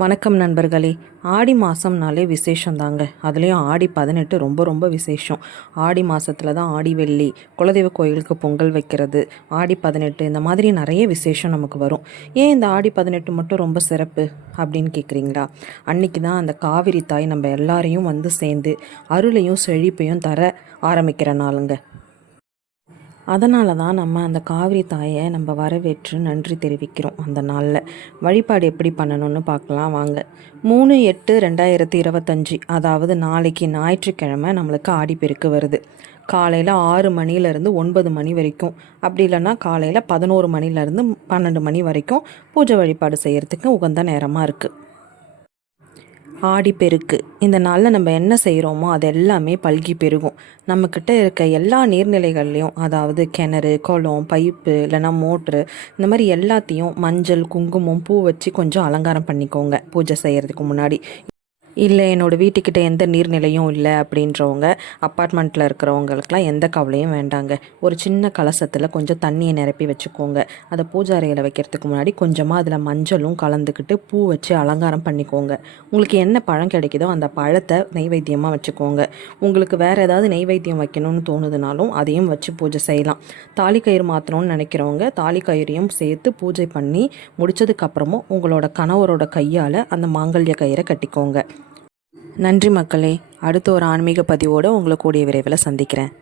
வணக்கம் நண்பர்களே. ஆடி மாதம்னாலே விசேஷம் தாங்க அதுலேயும் ஆடி பதினெட்டு ரொம்ப ரொம்ப விசேஷம். ஆடி மாதத்துல தான் ஆடி வெள்ளி குலதெய்வ கோயிலுக்கு பொங்கல் வைக்கிறது ஆடி பதினெட்டு இந்த மாதிரி நிறைய விசேஷம் நமக்கு வரும். ஏன் இந்த ஆடி பதினெட்டு மட்டும் ரொம்ப சிறப்பு அப்படின்னு கேட்குறீங்களா அன்னைக்கு தான் அந்த காவிரி தாய் நம்ம எல்லாரையும் வந்து சேர்ந்து அருளையும் செழிப்பையும் தர ஆரம்பிக்கிற நாளுங்க. அதனால தான் நம்ம அந்த காவிரி தாயை நம்ம வரவேற்று நன்றி தெரிவிக்கிறோம் அந்த நாளில். வழிபாடு எப்படி பண்ணணும்னு பார்க்கலாம் வாங்க. மூணு எட்டு ரெண்டாயிரத்தி இருபத்தஞ்சி அதாவது நாளைக்கு ஞாயிற்றுக்கிழமை நம்மளுக்கு ஆடிப்பெருக்கு வருது. காலையில் ஆறு மணிலேருந்து ஒன்பது மணி வரைக்கும். அப்படி இல்லைன்னா காலையில் பதினோரு மணிலேருந்து பன்னெண்டு மணி வரைக்கும் பூஜை வழிபாடு செய்கிறதுக்கு உகந்த நேரமாக இருக்குது ஆடிப்பெருக்கு இந்த நாளில் நம்ம என்ன செய்கிறோமோ அது எல்லாமே பல்கி பெருகும். நம்மக்கிட்ட இருக்க எல்லா நீர்நிலைகள்லையும் அதாவது கிணறு குளம் பைப்பு இல்லைன்னா மோட்ரு இந்த மாதிரி எல்லாத்தையும் மஞ்சள் குங்குமம் பூ வச்சு கொஞ்சம் அலங்காரம் பண்ணிக்கோங்க. பூஜை செய்கிறதுக்கு முன்னாடி. இல்லை என்னோடய வீட்டுக்கிட்ட எந்த நீர்நிலையும் இல்லை அப்படின்றவங்க அப்பார்ட்மெண்ட்டில் இருக்கிறவங்களுக்குலாம் எந்த கவலையும் வேண்டாங்க. ஒரு சின்ன கலசத்தில் கொஞ்சம் தண்ணியை நிரப்பி வச்சுக்கோங்க. அதை பூஜை அறையில் வைக்கிறதுக்கு முன்னாடி கொஞ்சமாக அதில் மஞ்சளும் கலந்துக்கிட்டு பூ வச்சு அலங்காரம் பண்ணிக்கோங்க. உங்களுக்கு என்ன பழம் கிடைக்குதோ அந்த பழத்தை நைவேத்தியமாக வச்சுக்கோங்க. உங்களுக்கு வேறு ஏதாவது நைவேத்தியம் வைக்கணும்னு தோணுதுனாலும் அதையும் வச்சு பூஜை செய்யலாம். தாலி கயிறு மாற்றணும்னு நினைக்கிறவங்க தாலி கயிறையும் சேர்த்து பூஜை பண்ணி முடிச்சதுக்கப்புறமும் உங்களோட கணவரோட கையால் அந்த மாங்கல்ய கயிறை கட்டிக்கோங்க. நன்றி மக்களே. அடுத்த ஒரு ஆன்மீக பதிவோடு உங்களை கூடிய விரைவில் சந்திக்கிறேன்.